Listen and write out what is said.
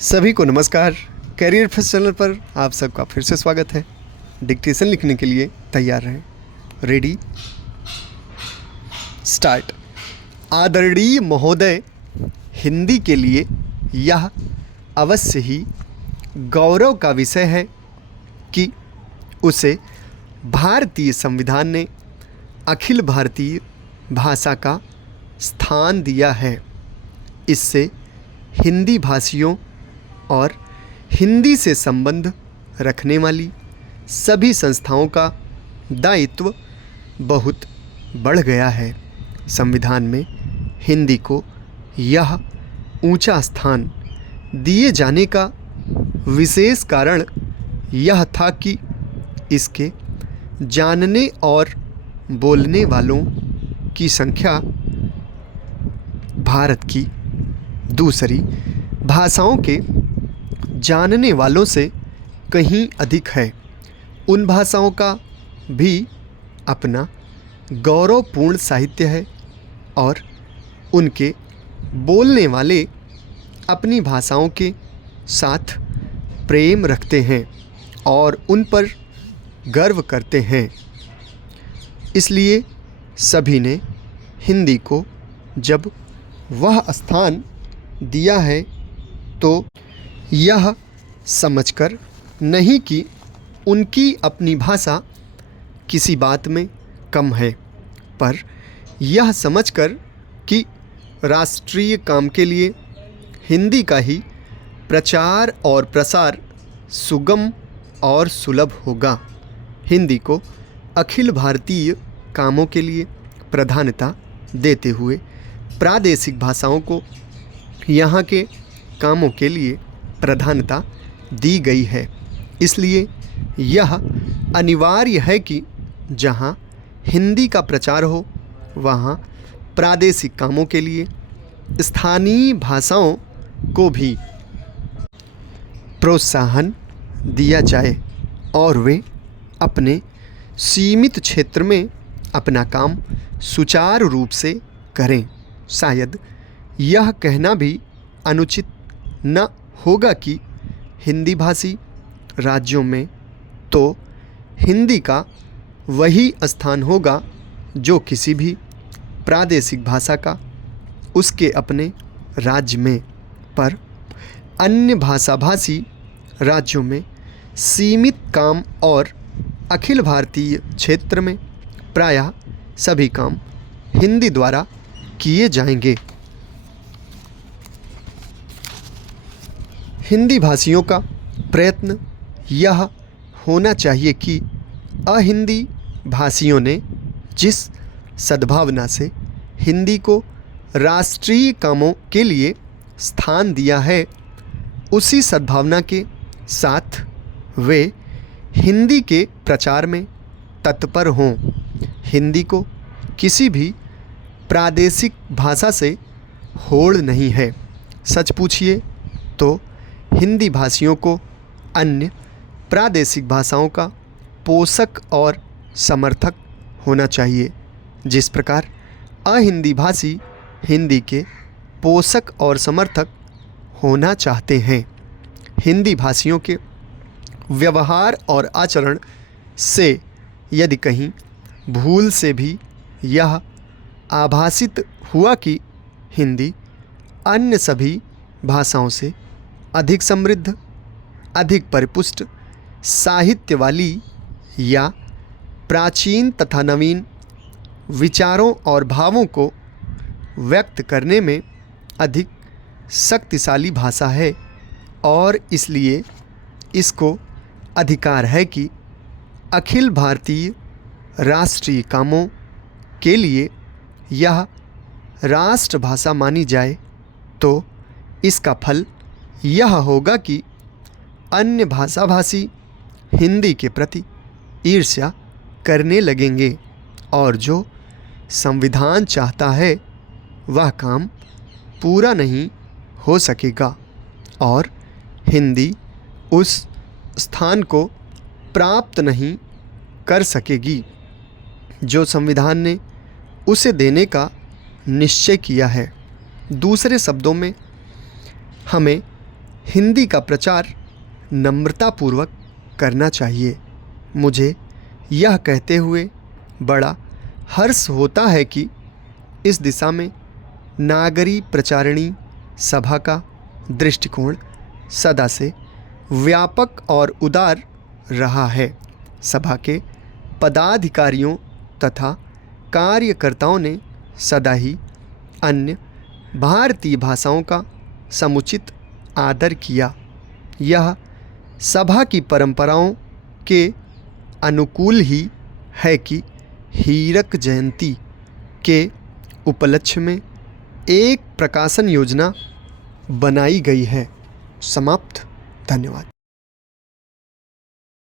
सभी को नमस्कार। कैरियर फर्स्ट चैनल पर आप सबका फिर से स्वागत है। डिक्टेशन लिखने के लिए तैयार रहें। Ready start. आदरणीय महोदय, हिंदी के लिए यह अवश्य ही गौरव का विषय है कि उसे भारतीय संविधान ने अखिल भारतीय भाषा का स्थान दिया है। इससे हिंदी भाषियों और हिंदी से संबंध रखने वाली सभी संस्थाओं का दायित्व बहुत बढ़ गया है। संविधान में हिंदी को यह ऊंचा स्थान दिए जाने का विशेष कारण यह था कि इसके जानने और बोलने वालों की संख्या भारत की दूसरी भाषाओं के जानने वालों से कहीं अधिक है। उन भाषाओं का भी अपना गौरवपूर्ण साहित्य है और उनके बोलने वाले अपनी भाषाओं के साथ प्रेम रखते हैं और उन पर गर्व करते हैं। इसलिए सभी ने हिंदी को जब वह स्थान दिया है तो यह समझकर नहीं कि उनकी अपनी भाषा किसी बात में कम है, पर यह समझकर कि राष्ट्रीय काम के लिए हिंदी का ही प्रचार और प्रसार सुगम और सुलभ होगा। हिंदी को अखिल भारतीय कामों के लिए प्राधान्यता देते हुए प्रादेशिक भाषाओं को यहाँ के कामों के लिए प्राधान्यता दी गई है। इसलिए यह अनिवार्य है कि जहाँ हिंदी का प्रचार हो वहाँ प्रादेशिक कामों के लिए स्थानीय भाषाओं को भी प्रोत्साहन दिया जाए और वे अपने सीमित क्षेत्र में अपना काम सुचारू रूप से करें। शायद यह कहना भी अनुचित न होगा कि हिंदी भाषी राज्यों में तो हिंदी का वही स्थान होगा जो किसी भी प्रादेशिक भाषा का उसके अपने राज्य में, पर अन्य भाषा भाषी राज्यों में सीमित काम और अखिल भारतीय क्षेत्र में प्रायः सभी काम हिंदी द्वारा किए जाएंगे। हिंदी भाषियों का प्रयत्न यह होना चाहिए कि अहिंदी भाषियों ने जिस सद्भावना से हिंदी को राष्ट्रीय कामों के लिए स्थान दिया है, उसी सद्भावना के साथ वे हिंदी के प्रचार में तत्पर हों। हिंदी को किसी भी प्रादेशिक भाषा से होड़ नहीं है। सच पूछिए तो हिंदी भाषियों को अन्य प्रादेशिक भाषाओं का पोषक और समर्थक होना चाहिए, जिस प्रकार अहिंदी भाषी हिंदी के पोषक और समर्थक होना चाहते हैं। हिंदी भाषियों के व्यवहार और आचरण से यदि कहीं भूल से भी यह आभासित हुआ कि हिंदी अन्य सभी भाषाओं से अधिक समृद्ध, अधिक परिपुष्ट साहित्य वाली या प्राचीन तथा नवीन विचारों और भावों को व्यक्त करने में अधिक शक्तिशाली भाषा है और इसलिए इसको अधिकार है कि अखिल भारतीय राष्ट्रीय कामों के लिए यह राष्ट्रभाषा मानी जाए, तो इसका फल यह होगा कि अन्य भाषा भाषी हिंदी के प्रति ईर्ष्या करने लगेंगे और जो संविधान चाहता है वह काम पूरा नहीं हो सकेगा और हिंदी उस स्थान को प्राप्त नहीं कर सकेगी जो संविधान ने उसे देने का निश्चय किया है। दूसरे शब्दों में हमें हिंदी का प्रचार नम्रतापूर्वक करना चाहिए। मुझे यह कहते हुए बड़ा हर्ष होता है कि इस दिशा में नागरी प्रचारिणी सभा का दृष्टिकोण सदा से व्यापक और उदार रहा है। सभा के पदाधिकारियों तथा कार्यकर्ताओं ने सदा ही अन्य भारतीय भाषाओं का समुचित आदर किया। यह सभा की परंपराओं के अनुकूल ही है कि हीरक जयंती के उपलक्ष्य में एक प्रकाशन योजना बनाई गई है। समाप्त। धन्यवाद।